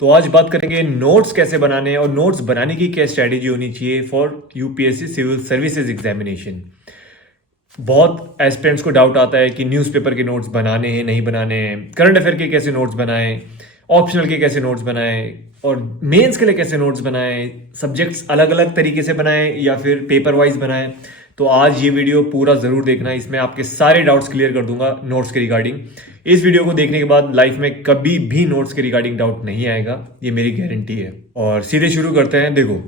तो आज बात करेंगे नोट्स कैसे बनाने हैं और नोट्स बनाने की क्या स्ट्रैटेजी होनी चाहिए for UPSC civil services examination. बहुत एस्पिरेंट्स को डाउट आता है कि न्यूज़पेपर के नोट्स बनाने हैं नहीं बनाने हैं, करंट अफेयर के कैसे नोट्स बनाएं, ऑप्शनल के कैसे नोट्स बनाएं और मेंस के लिए कैसे नोट्स बनाएं, सब्जेक्ट्स अलग अलग तरीके से बनाएं या फिर पेपर वाइज बनाएं। तो आज ये वीडियो पूरा ज़रूर देखना, इसमें आपके सारे डाउट्स क्लियर कर दूंगा नोट्स के रिगार्डिंग। इस वीडियो को देखने के बाद लाइफ में कभी भी नोट्स के रिगार्डिंग डाउट नहीं आएगा, ये मेरी गारंटी है। और सीधे शुरू करते हैं। देखो,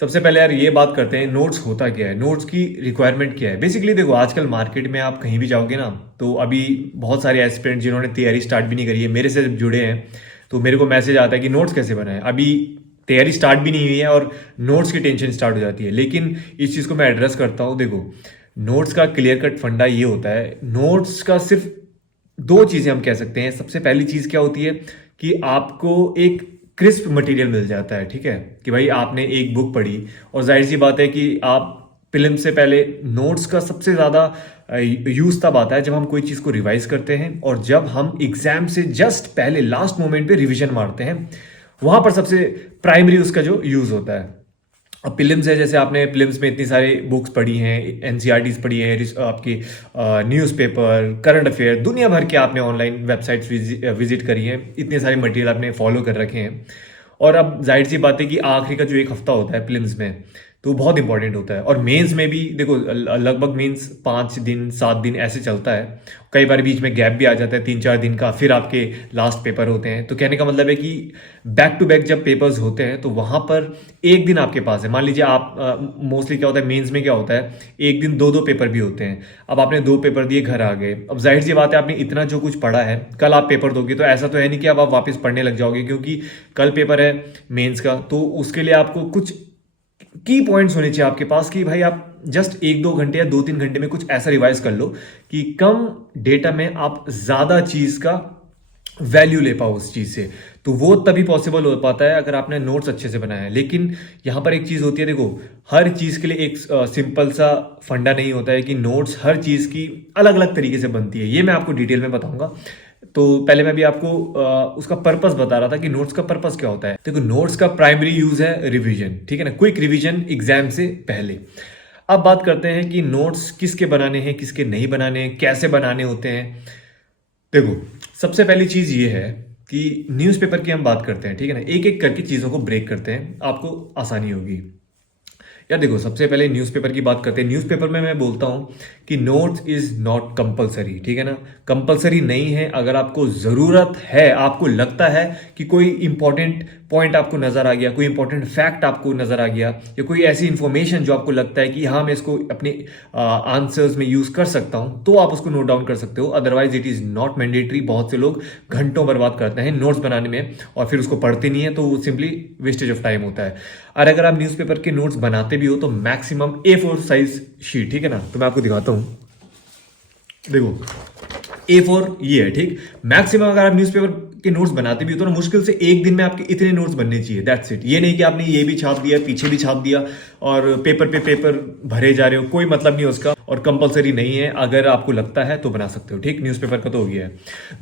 सबसे पहले यार ये बात करते हैं नोट्स होता क्या है, नोट्स की रिक्वायरमेंट क्या है। बेसिकली देखो, आजकल मार्केट में आप कहीं भी जाओगे ना, तो अभी बहुत सारे एस्पिरेंट जिन्होंने तैयारी स्टार्ट भी नहीं करी है मेरे से जब जुड़े हैं, तो मेरे को मैसेज आता है कि नोट्स कैसे बनाएं। अभी तैयारी स्टार्ट भी नहीं हुई है और नोट्स की टेंशन स्टार्ट हो जाती है। लेकिन इस चीज़ को मैं एड्रेस करता हूँ। देखो, नोट्स का क्लियर कट फंडा ये होता है, नोट्स का सिर्फ दो चीज़ें हम कह सकते हैं। सबसे पहली चीज़ क्या होती है कि आपको एक क्रिस्प मटेरियल मिल जाता है, ठीक है, कि भाई आपने एक बुक पढ़ी और जाहिर सी बात है कि आप फिल्म से पहले नोट्स का सबसे ज़्यादा यूज़ तब आता है जब हम कोई चीज़ को रिवाइज करते हैं और जब हम एग्जाम से जस्ट पहले लास्ट मोमेंट पे रिवीजन मारते हैं, वहां पर सबसे प्राइमरी उसका जो यूज़ होता है। अब फिल्म्स है, जैसे आपने फिल्म्स में इतनी सारी बुक्स पढ़ी हैं, एनसीईआरटीज पढ़ी हैं, आपकी न्यूज़पेपर, करंट अफेयर, दुनिया भर के आपने ऑनलाइन वेबसाइट्स विजिट करी हैं, इतने सारे मटेरियल आपने फॉलो कर रखे हैं। और अब जाहिर सी बात है कि आखिरी का जो एक हफ्ता होता है फिल्म्स में, तो बहुत इंपॉर्टेंट होता है। और मेंस में भी देखो, लगभग मेंस 5 दिन 7 दिन ऐसे चलता है, कई बार बीच में गैप भी आ जाता है 3-4 दिन का, फिर आपके लास्ट पेपर होते हैं। तो कहने का मतलब है कि बैक टू बैक जब पेपर्स होते हैं तो वहां पर एक दिन आपके पास है। मान लीजिए आप मोस्टली क्या होता है मेंस में, क्या होता है एक दिन दो दो पेपर भी होते हैं। अब आपने 2 पेपर दिए, घर आ गए, अब जाहिर सी बात है आपने इतना जो कुछ पढ़ा है, कल आप पेपर दोगे तो ऐसा तो है नहीं कि अब आप वापस पढ़ने लग जाओगे, क्योंकि कल पेपर है मेंस का। तो उसके लिए आपको कुछ की पॉइंट्स होने चाहिए आपके पास कि भाई आप जस्ट 1-2 घंटे या 2-3 घंटे में कुछ ऐसा रिवाइज कर लो कि कम डेटा में आप ज्यादा चीज का वैल्यू ले पाओ उस चीज से। तो वो तभी पॉसिबल हो पाता है अगर आपने नोट्स अच्छे से बनाया है। लेकिन यहां पर एक चीज होती है, देखो, हर चीज के लिए एक सिंपल सा फंडा नहीं होता है कि नोट्स हर चीज की अलग अलग तरीके से बनती है। ये मैं आपको डिटेल में बताऊंगा। तो पहले मैं भी आपको उसका पर्पस बता रहा था कि नोट्स का पर्पस क्या होता है। देखो, नोट्स का प्राइमरी यूज है रिवीजन, ठीक है ना, क्विक रिवीजन एग्जाम से पहले। अब बात करते हैं कि नोट्स किसके बनाने हैं, किसके नहीं बनाने हैं, कैसे बनाने होते हैं। देखो, सबसे पहली चीज ये है कि न्यूज़पेपर की हम बात करते हैं, ठीक है ना, एक एक करके चीजों को ब्रेक करते हैं, आपको आसानी होगी। यार देखो, सबसे पहले न्यूज़पेपर की बात करते हैं। न्यूज़पेपर में मैं बोलता हूं कि नोट्स इज नॉट कंपलसरी, ठीक है ना, कंपलसरी नहीं है। अगर आपको जरूरत है, आपको लगता है कि कोई इंपॉर्टेंट पॉइंट आपको नजर आ गया, कोई इंपॉर्टेंट फैक्ट आपको नजर आ गया, या कोई ऐसी इंफॉर्मेशन जो आपको लगता है कि हाँ मैं इसको अपने आंसर्स में यूज कर सकता हूं, तो आप उसको नोट डाउन कर सकते हो। Otherwise it is not mandatory. बहुत से लोग घंटों बर्बाद करते हैं नोट्स बनाने में और फिर उसको पढ़ते नहीं है, तो वो सिंपली वेस्टेज ऑफ टाइम होता है। और अगर आप न्यूज़पेपर के नोट्स बनाते भी हो तो मैक्सिमम A4 साइज शीट, ठीक है ना, तो मैं आपको दिखाता हूं। देखो, A4 ये है, ठीक। मैक्सिमम अगर आप न्यूज़पेपर के नोट्स बनाते भी हो तो ना, मुश्किल से एक दिन में आपके इतने नोट्स बनने चाहिए, दैट्स इट। ये नहीं कि आपने ये भी छाप दिया, पीछे भी छाप दिया और पेपर पे पेपर भरे जा रहे हो, कोई मतलब नहीं उसका। और कंपलसरी नहीं है, अगर आपको लगता है तो बना सकते हो, ठीक। न्यूज़पेपर का तो हो गया है।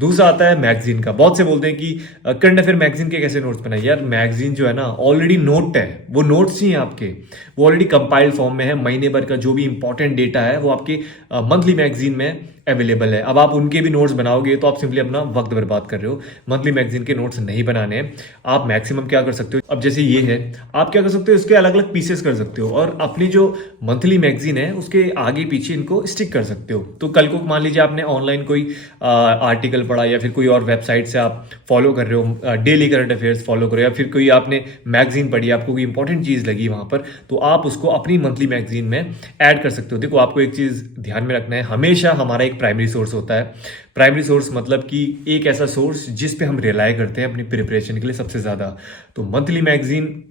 दूसरा आता है मैगजीन का। बहुत से बोलते हैं कि करंट अफेयर मैगजीन के कैसे नोट्स बनाए। यार मैगजीन जो है ना, ऑलरेडी नोट है, वो नोट्स ही हैं आपके, वो ऑलरेडी कंपाइल्ड फॉर्म में है। महीने भर का जो भी इंपॉर्टेंट डेटा है वो आपके मंथली मैगजीन में अवेलेबल है। अब आप उनके भी नोट्स बनाओगे तो आप सिंपली अपना वक्त बर्बाद कर रहे हो। मंथली मैगजीन के नोट्स नहीं बनाने हैं। आप मैक्सिमम क्या कर सकते हो, अब जैसे ये है, आप क्या कर सकते हो, इसके अलग अलग पीसेस कर सकते हो और अपनी जो मंथली मैगजीन है उसके आगे पीछे इनको स्टिक कर सकते हो। तो कल को मान लीजिए आपने ऑनलाइन कोई आर्टिकल पढ़ा या फिर कोई और वेबसाइट से आप फॉलो कर रहे हो, डेली करंट अफेयर्स फॉलो कर रहे हो, या फिर कोई आपने मैगजीन पढ़ी, आपको कोई इंपॉर्टेंट चीज लगी वहां पर, तो आप उसको अपनी मंथली मैगजीन में ऐड कर सकते हो। देखो, आपको एक चीज ध्यान में रखना है, हमेशा हमारा एक प्राइमरी सोर्स होता है। प्राइमरी सोर्स मतलब कि एक ऐसा सोर्स जिस पे हम रिलाई करते हैं अपनी प्रिपरेशन के लिए सबसे ज्यादा। तो मंथली मैगजीन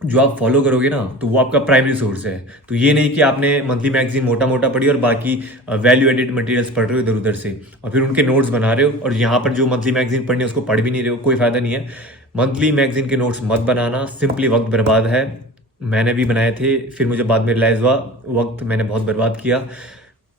जो आप फॉलो करोगे ना, तो वो आपका प्राइमरी सोर्स है। तो ये नहीं कि आपने मंथली मैगजीन मोटा मोटा पढ़ी और बाकी वैल्यू एडेड मटेरियल्स पढ़ रहे हो इधर उधर से और फिर उनके नोट्स बना रहे हो, और यहाँ पर जो मंथली मैगजीन पढ़नी है उसको पढ़ भी नहीं रहे हो, कोई फायदा नहीं है। मंथली मैगजीन के नोट्स मत बनाना, सिंपली वक्त बर्बाद है। मैंने भी बनाए थे, फिर मुझे बाद में रियलाइज हुआ वक्त मैंने बहुत बर्बाद किया।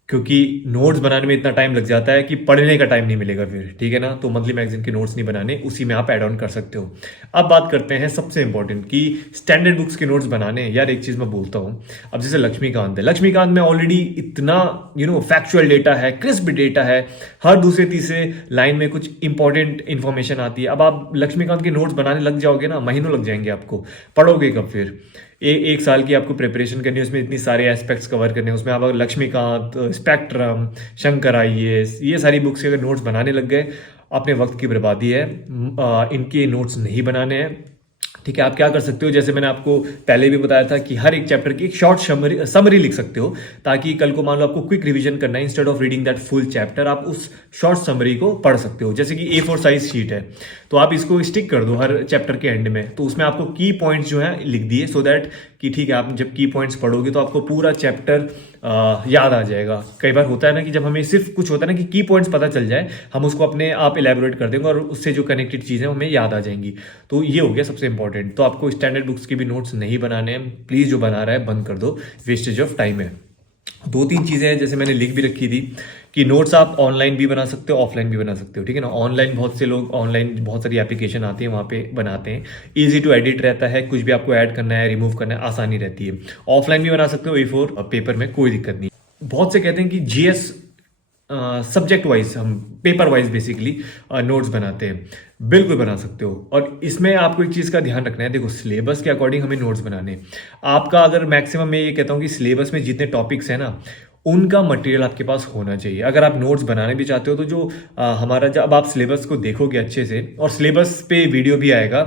क्योंकि नोट्स बनाने में इतना टाइम लग जाता है कि पढ़ने का टाइम नहीं मिलेगा फिर, ठीक है ना। तो मंथली मैगजीन के नोट्स नहीं बनाने, उसी में आप ऐड ऑन कर सकते हो। अब बात करते हैं सबसे इंपॉर्टेंट कि स्टैंडर्ड बुक्स के नोट्स बनाने हैं। यार एक चीज़ मैं बोलता हूँ, अब जैसे लक्ष्मीकांत है, लक्ष्मीकांत में ऑलरेडी इतना फैक्चुअल डेटा है, क्रिस्प डेटा है, हर दूसरे तीसरे लाइन में कुछ इंपॉर्टेंट इन्फॉर्मेशन आती है। अब आप लक्ष्मीकांत के नोट्स बनाने लग जाओगे ना, महीनों लग जाएंगे आपको, पढ़ोगे कब फिर। एक साल की आपको प्रिपरेशन करनी है, उसमें इतनी सारे एस्पेक्ट्स कवर करने हैं, उसमें आप अगर लक्ष्मीकांत, स्पेक्ट्रम, शंकर आईएएस, ये सारी बुक्स के अगर नोट्स बनाने लग गए, अपने वक्त की बर्बादी है। इनके नोट्स नहीं बनाने हैं, ठीक है। आप क्या कर सकते हो, जैसे मैंने आपको पहले भी बताया था कि हर एक चैप्टर की एक शॉर्ट समरी लिख सकते हो, ताकि कल को मान लो आपको क्विक रिवीजन करना है, instead of reading that full chapter आप उस शॉर्ट समरी को पढ़ सकते हो। जैसे कि A4 साइज शीट है, तो आप इसको स्टिक कर दो हर चैप्टर के एंड में, तो उसमें आपको की पॉइंट्स जो है लिख दिए, सो दैट कि ठीक है, आप जब की पॉइंट्स पढ़ोगे तो आपको पूरा चैप्टर याद आ जाएगा। कई बार होता है ना कि जब हमें सिर्फ कुछ होता है ना कि की पॉइंट्स पता चल जाए, हम उसको अपने आप इलेबोरेट कर देंगे और उससे जो कनेक्टेड चीज़ें हमें याद आ जाएंगी। तो ये हो गया सबसे इंपॉर्टेंट। तो आपको स्टैंडर्ड बुक्स के भी नोट्स नहीं बनाने हैं, प्लीज़ जो बना रहा है बंद कर दो, वेस्टेज ऑफ टाइम है। दो तीन चीज़ें हैं जैसे मैंने लिख भी रखी थी कि नोट्स आप ऑनलाइन भी बना सकते हो, ऑफलाइन भी बना सकते हो, ठीक है ना। ऑनलाइन बहुत से लोग, ऑनलाइन बहुत सारी एप्लीकेशन आती है, वहाँ पे बनाते हैं, इजी टू एडिट रहता है, कुछ भी आपको ऐड करना है, रिमूव करना है, आसानी रहती है। ऑफलाइन भी बना सकते हो A4 पेपर में, कोई दिक्कत नहीं। बहुत से कहते हैं कि GS सब्जेक्ट वाइज, हम पेपर वाइज बेसिकली नोट्स बनाते हैं, बिल्कुल बना सकते हो। और इसमें आपको एक चीज़ का ध्यान रखना है, देखो सिलेबस के अकॉर्डिंग हमें नोट्स बनाने हैं। आपका अगर मैक्सिमम, मैं ये कहता हूँ कि सिलेबस में जितने टॉपिक्स हैं ना, उनका मटेरियल आपके पास होना चाहिए। अगर आप नोट्स बनाने भी चाहते हो तो जो हमारा, जब आप सिलेबस को देखोगे अच्छे से, और सिलेबस पे वीडियो भी आएगा,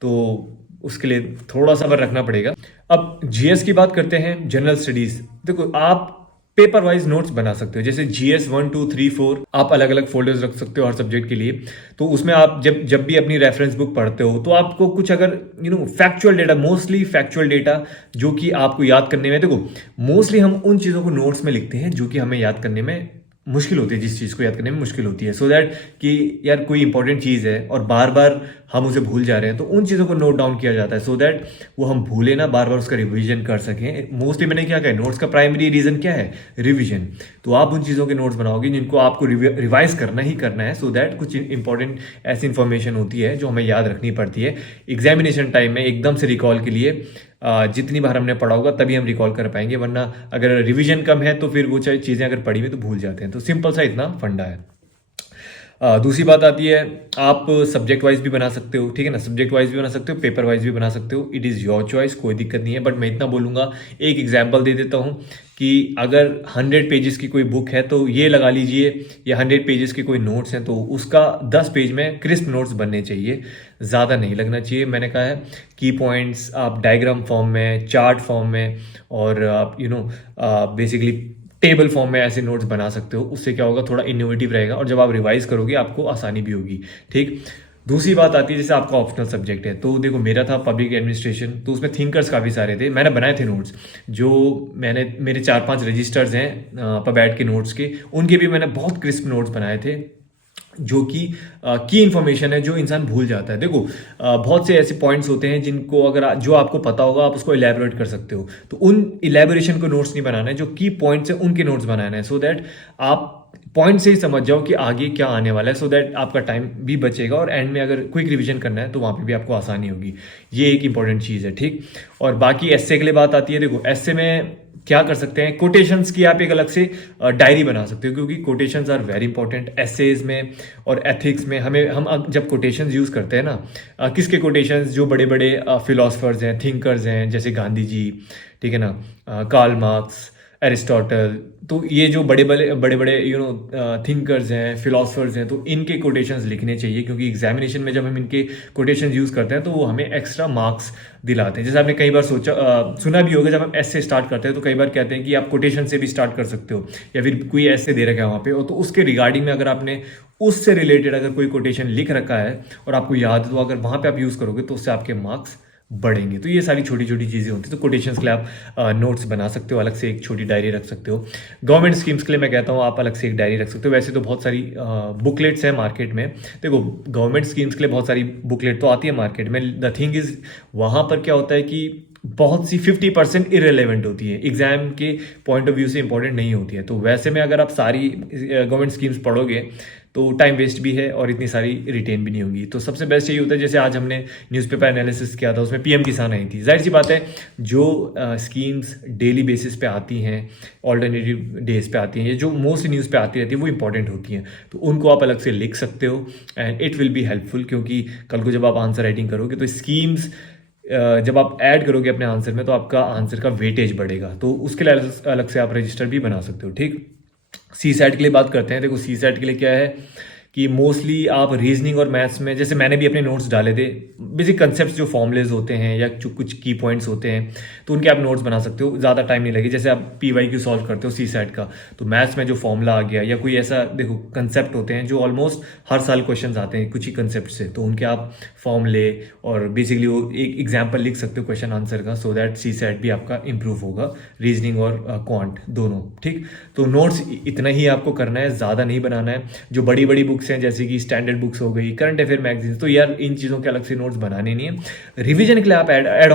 तो उसके लिए थोड़ा सा रखना पड़ेगा। अब GS की बात करते हैं, जनरल स्टडीज। देखो आप पेपर वाइज नोट्स बना सकते हो, जैसे GS 1 2 3 4 आप अलग अलग फोल्डर्स रख सकते हो हर सब्जेक्ट के लिए। तो उसमें आप जब भी अपनी रेफरेंस बुक पढ़ते हो, तो आपको कुछ अगर factual data, mostly factual data जो कि आपको याद करने में, देखो मोस्टली हम उन चीज़ों को नोट्स में लिखते हैं जो कि हमें याद करने में मुश्किल होती है, जिस चीज़ को याद करने में मुश्किल होती है, सो दैट कि यार कोई इंपॉर्टेंट चीज़ है और बार बार हम उसे भूल जा रहे हैं, तो उन चीज़ों को नोट डाउन किया जाता है, सो दैट वो हम भूले ना, बार बार उसका रिवीजन कर सकें। मोस्टली मैंने क्या कहा, नोट्स का प्राइमरी रीजन क्या है, रिवीजन। तो आप उन चीज़ों के नोट्स बनाओगे जिनको आपको रिवाइज करना ही करना है, सो दैट कुछ इंपॉर्टेंट ऐसी इंफॉर्मेशन होती है जो हमें याद रखनी पड़ती है एग्जामिनेशन टाइम में, एकदम से रिकॉल के लिए। जितनी बार हमने पढ़ा होगा तभी हम रिकॉल कर पाएंगे, वरना अगर रिवीजन कम है तो फिर वो चाहे चीज़ें अगर पढ़ी हुई तो भूल जाते हैं। तो सिंपल सा इतना फंडा है। दूसरी बात आती है, आप सब्जेक्ट वाइज भी बना सकते हो, ठीक है ना, सब्जेक्ट वाइज भी बना सकते हो, पेपर वाइज भी बना सकते हो, इट इज़ योर चॉइस, कोई दिक्कत नहीं है। बट मैं इतना बोलूँगा, एक एग्जाम्पल दे देता हूँ कि अगर 100 पेजेस की कोई बुक है तो ये लगा लीजिए, या 100 पेजेस के कोई नोट्स हैं तो उसका 10 पेज में क्रिस्प नोट्स बनने चाहिए, ज़्यादा नहीं लगना चाहिए। मैंने कहा है की पॉइंट्स आप डायग्राम फॉर्म में, चार्ट फॉर्म में, और आप बेसिकली टेबल फॉर्म में ऐसे नोट्स बना सकते हो। उससे क्या होगा, थोड़ा इनोवेटिव रहेगा, और जब आप रिवाइज करोगे आपको आसानी भी होगी, ठीक। दूसरी बात आती है, जैसे आपका ऑप्शनल सब्जेक्ट है, तो देखो मेरा था पब्लिक एडमिनिस्ट्रेशन, तो उसमें थिंकर्स काफ़ी सारे थे, मैंने बनाए थे नोट्स, जो मेरे 4-5 रजिस्टर्स हैं पबैट के नोट्स के, उनके भी मैंने बहुत क्रिस्प नोट्स बनाए थे, जो कि की इन्फॉर्मेशन है जो इंसान भूल जाता है। देखो बहुत से ऐसे पॉइंट्स होते हैं जिनको अगर जो आपको पता होगा आप उसको इलेबोरेट कर सकते हो, तो उन इलेबोरेशन को नोट्स नहीं बनाना है, जो की पॉइंट्स है उनके नोट्स बनाना है, सो दैट आप पॉइंट से ही समझ जाओ कि आगे क्या आने वाला है, सो दैट आपका टाइम भी बचेगा, और एंड में अगर क्विक रिवीजन करना है तो वहाँ पे भी आपको आसानी होगी। ये एक इंपॉर्टेंट चीज़ है, ठीक। और बाकी एस्से के लिए बात आती है, देखो एस्से में क्या कर सकते हैं, कोटेशंस की आप एक अलग से डायरी बना सकते हो, क्योंकि quotations are very important essays में और एथिक्स में। हम जब कोटेशंस यूज़ करते हैं ना, किसके कोटेशंस, जो बड़े बड़े फिलोसफर्स हैं, थिंकर्स हैं, जैसे गांधी जी, ठीक है ना, कार्ल मार्क्स, एरिस्टोटल, तो ये जो बड़े बड़े थिंकर्स हैं, फिलोसफर्स हैं, तो इनके कोटेशंस लिखने चाहिए, क्योंकि एग्जामिनेशन में जब हम इनके कोटेशंस यूज़ करते हैं तो वो हमें एक्स्ट्रा मार्क्स दिलाते हैं। जैसे आपने कई बार सुना भी होगा, जब हम एस से स्टार्ट करते हैं तो कई बार कहते हैं कि आप कोटेशन से भी स्टार्ट कर सकते हो, या फिर कोई ऐसे दे रखा है वहाँ पे, तो उसके रिगार्डिंग में अगर आपने उससे रिलेटेड अगर कोई कोटेशन लिख रखा है और आपको याद है, तो अगर वहाँ पे आप यूज़ करोगे तो उससे आपके मार्क्स बढ़ेंगे। तो ये सारी छोटी छोटी चीज़ें होती हैं। तो कोटेशंस के लिए आप नोट्स बना सकते हो, अलग से एक छोटी डायरी रख सकते हो। गवर्नमेंट स्कीम्स के लिए मैं कहता हूँ आप अलग से एक डायरी रख सकते हो। वैसे तो बहुत सारी बुकलेट्स हैं मार्केट में। देखो गवर्नमेंट स्कीम्स के लिए बहुत सारी बुकलेट तो आती है मार्केट में। द थिंग इज़, वहाँ पर क्या होता है कि बहुत सी 50% इरेलीवेंट होती है, एग्जाम के पॉइंट ऑफ व्यू से इंपॉर्टेंट नहीं होती है। तो वैसे में अगर आप सारी गवर्नमेंट स्कीम्स पढ़ोगे तो टाइम वेस्ट भी है और इतनी सारी रिटेन भी नहीं होगी। तो सबसे बेस्ट यही होता है, जैसे आज हमने न्यूज़पेपर एनालिसिस किया था, उसमें पीएम किसान आई थी। जाहिर सी बात है, जो स्कीम्स डेली बेसिस पे आती हैं, ऑल्टरनेटिव डेज पे आती हैं, या जो मोस्टली न्यूज़ पे आती रहती है, वो इंपॉर्टेंट होती हैं। तो उनको आप अलग से लिख सकते हो and it will be helpful, क्योंकि कल को जब आप आंसर राइटिंग करोगे तो स्कीम्स जब आप ऐड करोगे अपने आंसर में तो आपका आंसर का वेटेज बढ़ेगा। तो उसके लिए अलग से आप रजिस्टर भी बना सकते हो। ठीक, सी सेट के लिए बात करते हैं। देखो, सी सेट के लिए क्या है कि मोस्टली आप रीजनिंग और मैथ्स में, जैसे मैंने भी अपने नोट्स डाले थे, बेसिक कंसेप्ट जो फॉर्मुलेज होते हैं या जो कुछ की पॉइंट्स होते हैं, तो उनके आप नोट्स बना सकते हो, ज़्यादा टाइम नहीं लगे। जैसे आप PYQ सॉल्व करते हो सी सेट का, तो मैथ्स में जो फॉर्मूला आ गया या कोई ऐसा, देखो कंसेप्ट होते हैं जो ऑलमोस्ट हर साल क्वेश्चन आते हैं कुछ ही कंसेप्ट से, तो उनके आप फॉर्मूले और बेसिकली वो एक एग्जाम्पल लिख सकते हो क्वेश्चन आंसर का, सो दैट सी सेट भी आपका इंप्रूव होगा, रीजनिंग और क्वांट दोनों। ठीक, तो नोट्स इतना ही आपको करना है, ज़्यादा नहीं बनाना है। जो बड़ी बड़ी बुक्स हैं जैसे कि स्टैंडर्ड बुक्स हो गई, करंट अफेयर मैगजीन्स, तो यार इन चीज़ों के अलग से नोट्स बनाने नहीं है। रिवीजन के लिए आप एड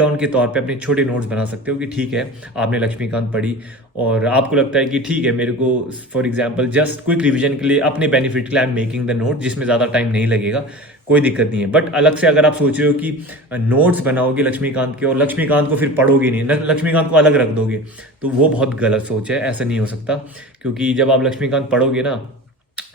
ऑन के तौर पे अपने छोटे नोट्स बना सकते हो कि ठीक है, आपने लक्ष्मीकांत पढ़ी और आपको लगता है कि ठीक है, मेरे को for example just quick revision के लिए, अपने बेनिफिट के लिए I am making the note, जिसमें ज़्यादा टाइम नहीं लगेगा, कोई दिक्कत नहीं है। बट अलग से अगर आप सोच रहे हो कि नोट्स बनाओगे लक्ष्मीकांत के और लक्ष्मीकांत को फिर पढ़ोगे नहीं, लक्ष्मीकांत को अलग रख दोगे, तो वो बहुत गलत सोच है, ऐसा नहीं हो सकता। क्योंकि जब आप लक्ष्मीकांत पढ़ोगे ना,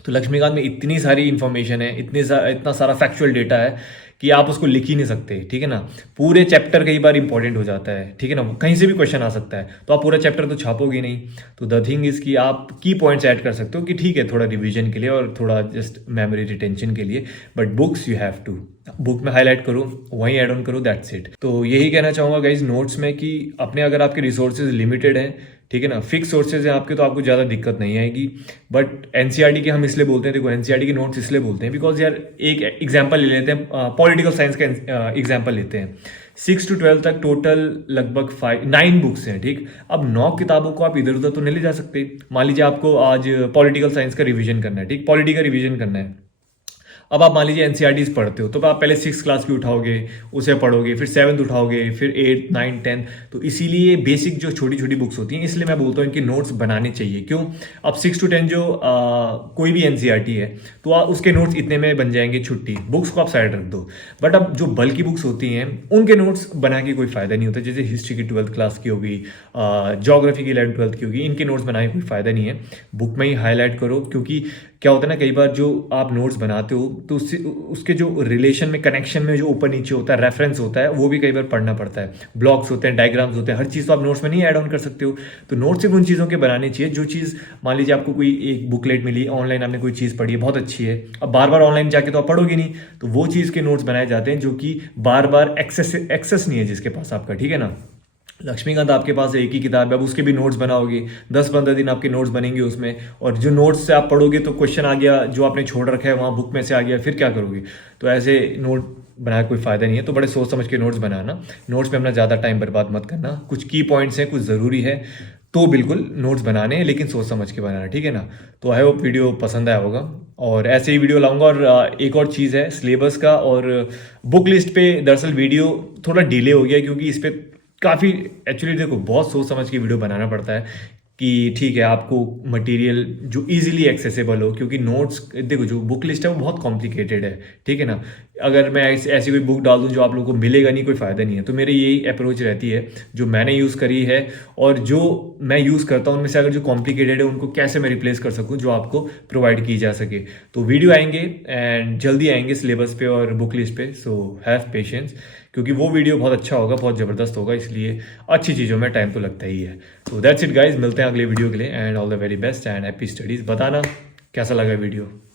तो लक्ष्मीकांत में इतनी सारी इंफॉर्मेशन है, इतना सारा फैक्चुअल डेटा है कि आप उसको लिख ही नहीं सकते। ठीक है ना, पूरे चैप्टर कई बार इंपॉर्टेंट हो जाता है, ठीक है ना, कहीं से भी क्वेश्चन आ सकता है, तो आप पूरा चैप्टर तो छापोगे नहीं। तो द थिंग इज कि आप की पॉइंट्स ऐड कर सकते हो कि ठीक है, थोड़ा रिवीजन के लिए और थोड़ा जस्ट मेमोरी रिटेंशन के लिए, but books you have to, book में हाईलाइट करो, वहीं ऐड ऑन करो, दैट्स इट। तो यही कहना चाहूँगा गाइज नोट्स में कि अपने, अगर आपके रिसोर्सेज लिमिटेड हैं, ठीक है ना, फिक्स सोर्सेज हैं आपके, तो आपको ज़्यादा दिक्कत नहीं आएगी। बट एनसीईआरटी के हम इसलिए बोलते हैं, देखो एनसीईआरटी के नोट्स इसलिए बोलते हैं बिकॉज यार एक एग्जांपल ले लेते हैं, पॉलिटिकल साइंस का एग्जांपल लेते हैं। 6 to 12 तक टोटल लगभग 9 बुक्स हैं। ठीक, अब 9 किताबों को आप इधर उधर तो नहीं ले जा सकते। मान लीजिए आपको आज पॉलिटिकल साइंस का रिविजन करना है, ठीक, पॉलिटी का रिविजन करना है। अब आप मान लीजिए एनसीईआरटीज पढ़ते हो, तो आप पहले 6 क्लास की उठाओगे, उसे पढ़ोगे, फिर 7th उठाओगे, फिर 8, 9, 10। तो इसीलिए बेसिक जो छोटी छोटी बुक्स होती हैं, इसलिए मैं बोलता हूँ इनके नोट्स बनाने चाहिए। क्यों? अब 6 to 10 जो कोई भी एनसीईआरटी है, तो उसके नोट्स इतने में बन जाएंगे, छुट्टी, बुक्स को आप साइड रख दो। बट अब जो बल्कि बुक्स होती हैं, उनके नोट्स बना के कोई फायदा नहीं होता। जैसे हिस्ट्री की 12th क्लास की होगी, ज्योग्राफी की 11th 12th की होगी, इनके नोट्स बनाने का कोई फायदा नहीं है। बुक में ही हाईलाइट करो, क्योंकि क्या होता है ना, कई बार जो आप नोट्स बनाते हो तो उसके जो रिलेशन में, कनेक्शन में जो ऊपर नीचे होता है, रेफरेंस होता है, वो भी कई बार पढ़ना पड़ता है। ब्लॉक्स होते हैं, डायग्राम्स होते हैं, हर चीज़ तो आप नोट्स में नहीं ऐड ऑन कर सकते हो। तो नोट्स सिर्फ उन चीज़ों के बनाने चाहिए जो चीज़, मान लीजिए आपको कोई एक बुकलेट मिली ऑनलाइन, आपने कोई चीज़ पढ़ी है, बहुत अच्छी है, अब बार बार ऑनलाइन जाके तो आप पढ़ोगे नहीं, तो वो चीज़ के नोट्स बनाए जाते हैं जो कि बार बार एक्सेस नहीं है जिसके पास आपका। ठीक है ना, लक्ष्मीकांत आपके पास एक ही किताब है, अब उसके भी नोट्स बनाओगे, 10-15 दिन आपके नोट्स बनेंगे उसमें, और जो नोट्स से आप पढ़ोगे तो क्वेश्चन आ गया जो आपने छोड़ रखा है वहाँ बुक में से आ गया, फिर क्या करोगे? तो ऐसे नोट बनाया कोई फ़ायदा नहीं है। तो बड़े सोच समझ के नोट्स बनाना, नोट्स में अपना ज़्यादा टाइम बर्बाद मत करना। कुछ की पॉइंट्स हैं, कुछ ज़रूरी है तो बिल्कुल नोट्स बनाने हैं, लेकिन सोच समझ के बनाना, ठीक है ना। तो आई होप वीडियो पसंद आया होगा, और ऐसे ही वीडियो लाऊंगा। और एक और चीज़ है सिलेबस का और बुक लिस्ट पे, दरअसल वीडियो थोड़ा डिले हो गया क्योंकि इस पर काफ़ी, एक्चुअली देखो बहुत सोच समझ के वीडियो बनाना पड़ता है कि ठीक है, आपको मटेरियल जो इजीली एक्सेसिबल हो, क्योंकि नोट्स, देखो जो बुक लिस्ट है वो बहुत कॉम्प्लिकेटेड है, ठीक है ना। अगर मैं ऐसी कोई बुक डाल दूं जो आप लोगों को मिलेगा नहीं, कोई फ़ायदा नहीं है। तो मेरी यही अप्रोच रहती है जो मैंने यूज़ करी है, और जो मैं यूज़ करता हूँ उनमें से अगर जो कॉम्प्लिकेटेड है उनको कैसे मैं रिप्लेस कर सकूँ जो आपको प्रोवाइड की जा सके। तो वीडियो आएंगे एंड जल्दी आएंगे सिलेबस पे और बुक लिस्ट पे, सो हैव पेशेंस, क्योंकि वो वीडियो बहुत अच्छा होगा, बहुत ज़बरदस्त होगा, इसलिए अच्छी चीज़ों में टाइम तो लगता ही है। तो दैट्स इट गाइज, मिलते हैं अगले वीडियो के लिए, and all the very best and happy studies. बताना कैसा लगा वीडियो।